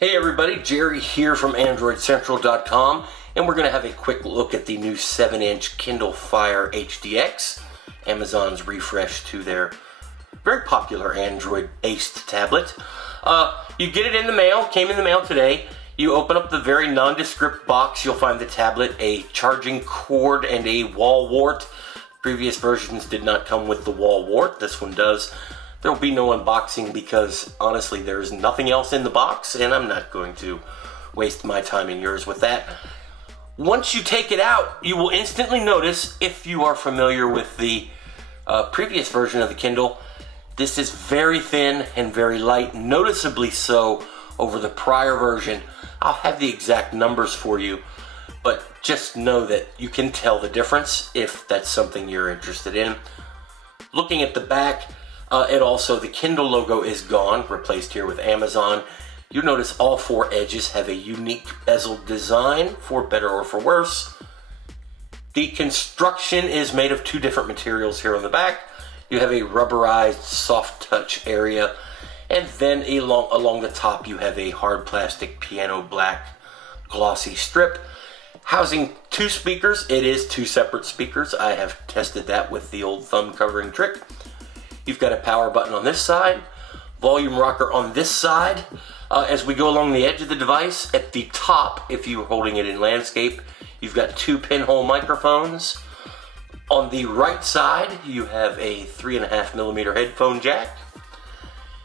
Hey everybody, Jerry here from AndroidCentral.com, and we're going to have a quick look at the new 7-inch Kindle Fire HDX, Amazon's refresh to their very popular Android Ace tablet. You get it in the mail, came in the mail today. You open up the very nondescript box, you'll find the tablet, a charging cord, and a wall wart. Previous versions did not come with the wall wart, this one does. There will be no unboxing because, honestly, there's nothing else in the box, and I'm not going to waste my time and yours with that. Once you take it out, you will instantly notice, if you are familiar with the previous version of the Kindle, this is very thin and very light, noticeably so over the prior version. I'll have the exact numbers for you, but just know that you can tell the difference if that's something you're interested in. Looking at the back, the Kindle logo is gone, replaced here with Amazon. You notice all four edges have a unique bezel design, for better or for worse. The construction is made of two different materials here on the back. You have a rubberized soft touch area, and then along the top you have a hard plastic piano black glossy strip housing two speakers. It is two separate speakers. I have tested that with the old thumb covering trick. You've got a power button on this side, volume rocker on this side. As we go along the edge of the device, at the top, if you're holding it in landscape, you've got two pinhole microphones. On the right side, you have a 3.5mm headphone jack.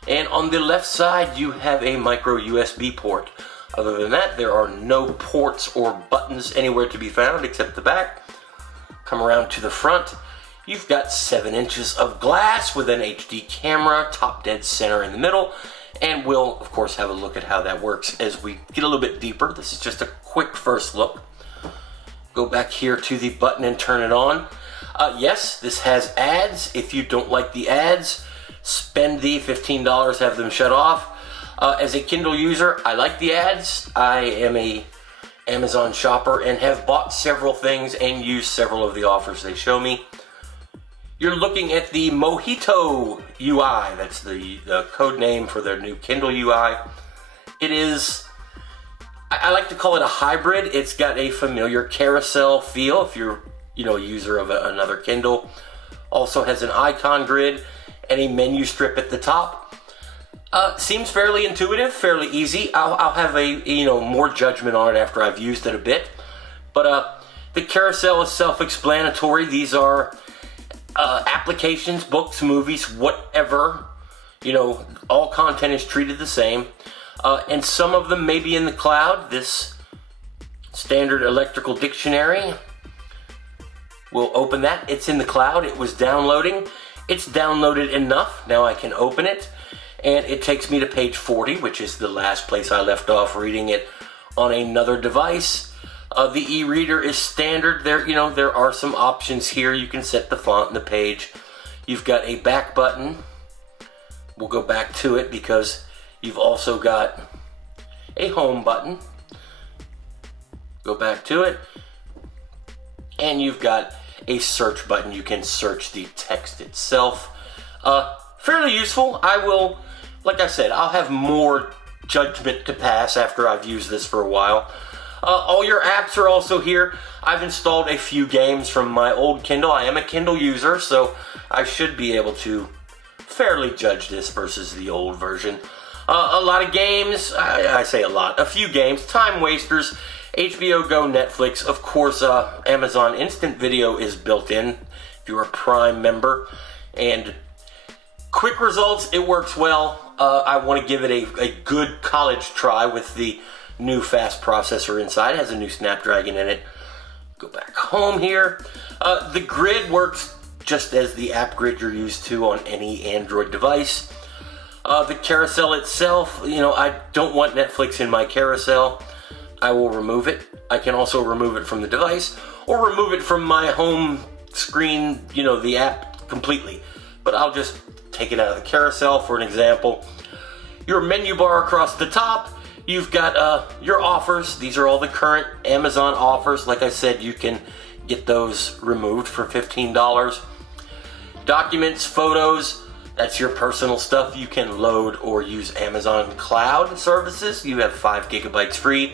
And on the left side, you have a micro USB port. Other than that, there are no ports or buttons anywhere to be found except the back. Come around to the front. You've got 7 inches of glass with an HD camera, top dead center in the middle, and we'll, of course, have a look at how that works as we get a little bit deeper. This is just a quick first look. Go back here to the button and turn it on. Yes, this has ads. If you don't like the ads, spend the $15, have them shut off. As a Kindle user, I like the ads. I am a Amazon shopper and have bought several things and used several of the offers they show me. You're looking at the Mojito UI. That's the code name for their new Kindle UI. It is, I like to call it a hybrid. It's got a familiar carousel feel if you're, a user of another Kindle. Also has an icon grid and a menu strip at the top. Seems fairly intuitive, fairly easy. I'll have a more judgment on it after I've used it a bit. But the carousel is self-explanatory. These are applications, books, movies, whatever. All content is treated the same. And some of them may be in the cloud. This standard electrical dictionary, we'll open that. It's in the cloud. It was downloading. It's downloaded enough. Now I can open it. And it takes me to page 40, which is the last place I left off reading it on another device. The e-reader is standard. There are some options here. You can set the font and the page. You've got a back button. We'll go back to it because you've also got a home button. Go back to it. And you've got a search button. You can search the text itself. Fairly useful. Like I said, I'll have more judgment to pass after I've used this for a while. All your apps are also here. I've installed a few games from my old Kindle. I am a Kindle user, so I should be able to fairly judge this versus the old version. A lot of games, I say a lot, a few games, time wasters, HBO Go, Netflix, of course, Amazon Instant Video is built in if you're a Prime member, and quick results, it works well. I want to give it a good college try with the new fast processor inside. It has a new Snapdragon in it. Go back home here. The grid works just as the app grid you're used to on any Android device. The carousel itself, I don't want Netflix in my carousel. I will remove it. I can also remove it from the device or remove it from my home screen, the app completely. But I'll just take it out of the carousel for an example. Your menu bar across the top. You've got your offers. These are all the current Amazon offers. Like I said, you can get those removed for $15. Documents, photos, That's your personal stuff. You can load or use Amazon Cloud services. You have 5 gigabytes free.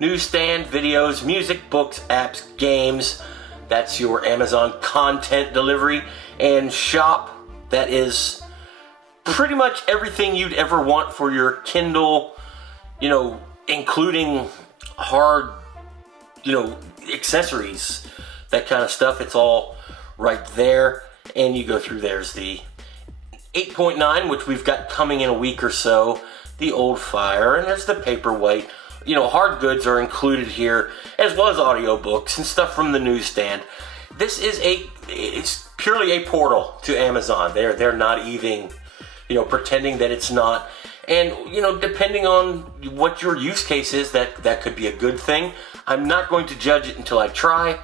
Newsstand, videos, music, books, apps, games. That's your Amazon content delivery. And shop, that is pretty much everything you'd ever want for your Kindle, you know, including hard, you know, accessories, that kind of stuff. It's all right there. And you go through, there's the 8.9, which we've got coming in a week or so, the old Fire, and there's the Paperwhite. You know, hard goods are included here, as well as audiobooks and stuff from the newsstand. This is it's purely a portal to Amazon. They're not even, you know, pretending that it's not. And, you know, depending on what your use case is, that could be a good thing. I'm not going to judge it until I try.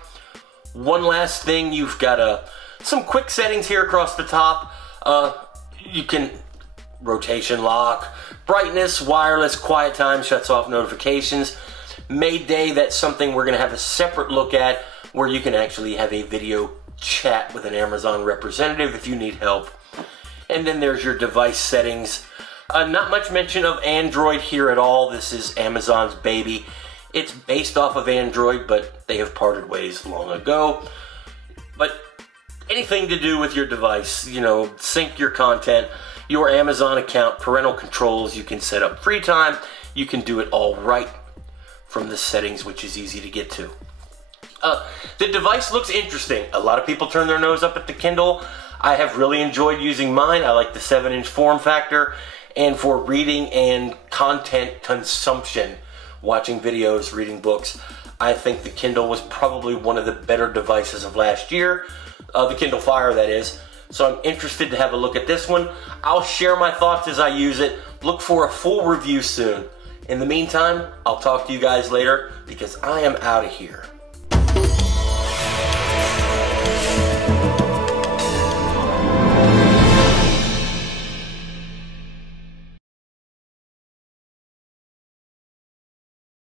One last thing, you've got some quick settings here across the top. You can rotation lock, brightness, wireless, quiet time, shuts off notifications. Mayday, that's something we're going to have a separate look at, where you can actually have a video chat with an Amazon representative if you need help. And then there's your device settings. Not much mention of Android here at all. This is Amazon's baby. It's based off of Android, but they have parted ways long ago. But anything to do with your device, you know, sync your content, your Amazon account, parental controls, you can set up free time. You can do it all right from the settings, which is easy to get to. The device looks interesting. A lot of people turn their nose up at the Kindle. I have really enjoyed using mine. I like the 7-inch form factor. And for reading and content consumption, watching videos, reading books, I think the Kindle was probably one of the better devices of last year. The Kindle Fire, that is. So I'm interested to have a look at this one. I'll share my thoughts as I use it. Look for a full review soon. In the meantime, I'll talk to you guys later, because I am out of here.